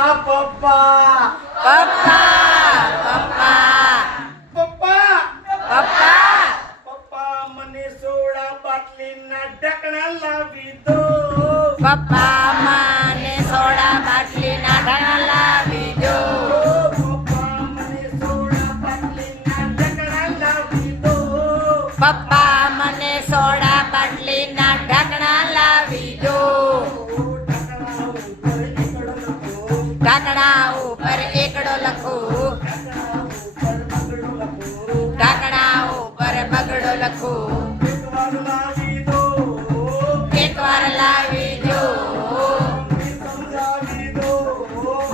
આ પપ્પા પપ્પા પપ્પા પપ્પા પપ્પા પપ્પા મને સોડા બાટલીના ઢાંકણા લાવી દો. પપ્પા મને સોડા બાટલીના ઢાંકણા લાવી દો. પપ્પા મને સોડા બાટલીના ઢાંકણા લાવી દો. પપ્પા મને સોડા બાટલીના ઢાંકણા લાવી દો. ઢાંકણા ઉપર એકડો લખો. ઢાંકણા ઉપર બગડો લખો. એકવાર લાવી દો.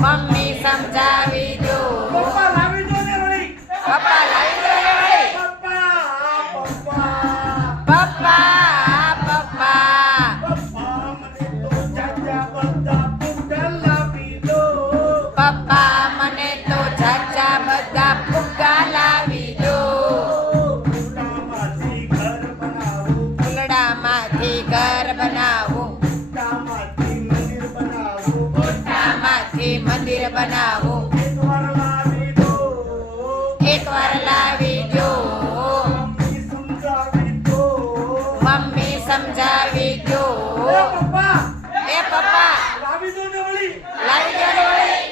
મમ્મી સમજાવી દો. પપ્પા લાવી દો ને વળી. પપ્પા લાવી દો ને વળી. પપ્પા પપ્પા પપ્પા પપ્પા મને તો જાજા બધા ફૂગા લાવી દો. પપ્પા મને તો જાજા બધા ફુગ્ગા લાવી દો. ફૂગડામાંથી ઘર બનાવું. ફૂલડામાંથી ઘર બનાવું. ફૂગડામાંથી મંદિર બનાવું. ફૂલડામાંથી મંદિર બનાવું. એકવાર લાવી દો. એકવાર લાવી દો. મમ્મી સમજાવી દો. મમ્મી સમજાવી દો. પપ્પા એ પપ્પા લાવી દો ને વળી. લાવી દો ને વળી.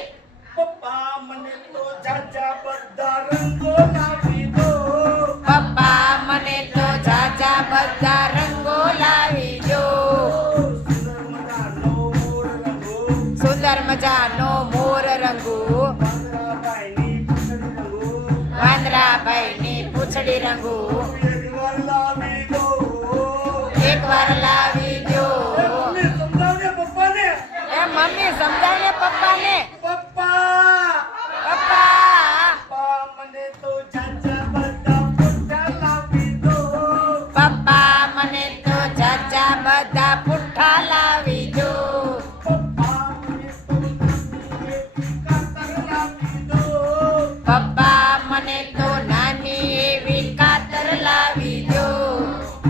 પપ્પા મને તો જાજા બધા રંગો લાવી દો. પપ્પા મને તો જાજા બધા રંગો લાવી દો. સુંદર મજાનો મોર રંગો. સુંદર મજાનો મોર રંગુ. વાંદરાભાઈની પૂંછડી રંગો. વાંદરાભાઈની પૂંછડી રંગુ. એકવાર લાવી દો. એકવાર લાવી દો. મમ્મી સમજાવજે પપ્પાને. એ મમ્મી સમજાય પપ્પાને. પપ્પા પપ્પા પપ્પા મને તો જાજા બધા પૂંછડા લાવી દો. પપ્પા મને તો જાજા બધા પુઠ્ઠા લાવી દો. પપ્પા મને તો નાની એવી કાતર લાવી દો. પપ્પા મને તો નાની એવી કાતર લાવી દો.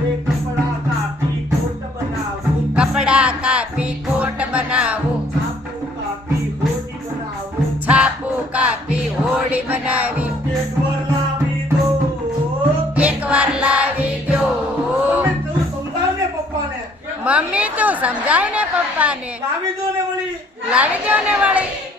એ કપડા કાપી કોટ બનાવું. કપડા કાપી કોટ બનાવું. છાપું કાપી હોડી બનાવું. છાપુ કાપી હોડી બનાવી. એકવાર લાવી દો. એકવાર લાવી દો. મમ્મી તું સમજાવ ને પપ્પાને. મમ્મી તું સમજાય ને પપ્પાને. લાવી દો ને વળી. લાવી દો ને વળી.